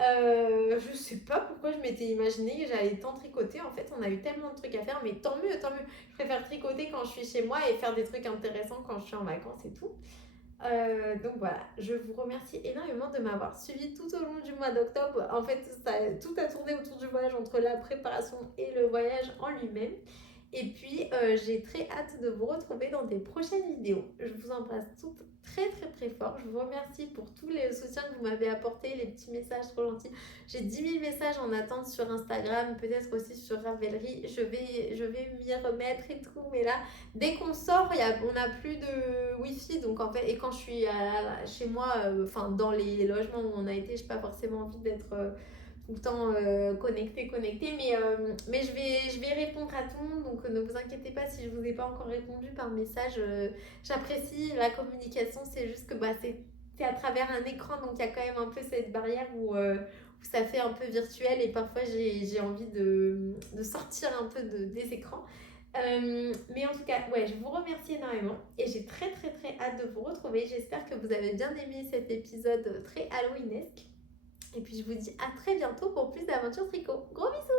Je sais pas pourquoi je m'étais imaginé que j'allais tant tricoter. En fait, on a eu tellement de trucs à faire, mais tant mieux. Je préfère tricoter quand je suis chez moi et faire des trucs intéressants quand je suis en vacances et tout. Donc voilà, je vous remercie énormément de m'avoir suivi tout au long du mois d'octobre. En fait, tout a tourné autour du voyage, entre la préparation et le voyage en lui-même. Et puis, j'ai très hâte de vous retrouver dans des prochaines vidéos. Je vous embrasse toutes très fort. Je vous remercie pour tous les soutiens que vous m'avez apportés, les petits messages trop gentils. J'ai 10 000 messages en attente sur Instagram, peut-être aussi sur Ravelry. Je vais m'y remettre et tout. Mais là, dès qu'on sort, on n'a plus de Wi-Fi. Donc en fait, et quand je suis chez moi, enfin dans les logements où on a été, je n'ai pas forcément envie d'être... tout le temps connecté, mais je vais répondre à tout le monde, donc ne vous inquiétez pas si je vous ai pas encore répondu par message. J'apprécie la communication, c'est juste que c'est à travers un écran, donc il y a quand même un peu cette barrière où ça fait un peu virtuel et parfois j'ai envie de sortir un peu des écrans. Mais en tout cas, ouais, je vous remercie énormément et j'ai très hâte de vous retrouver. J'espère que vous avez bien aimé cet épisode très halloweenesque. Et puis je vous dis à très bientôt pour plus d'aventures tricot. Gros bisous!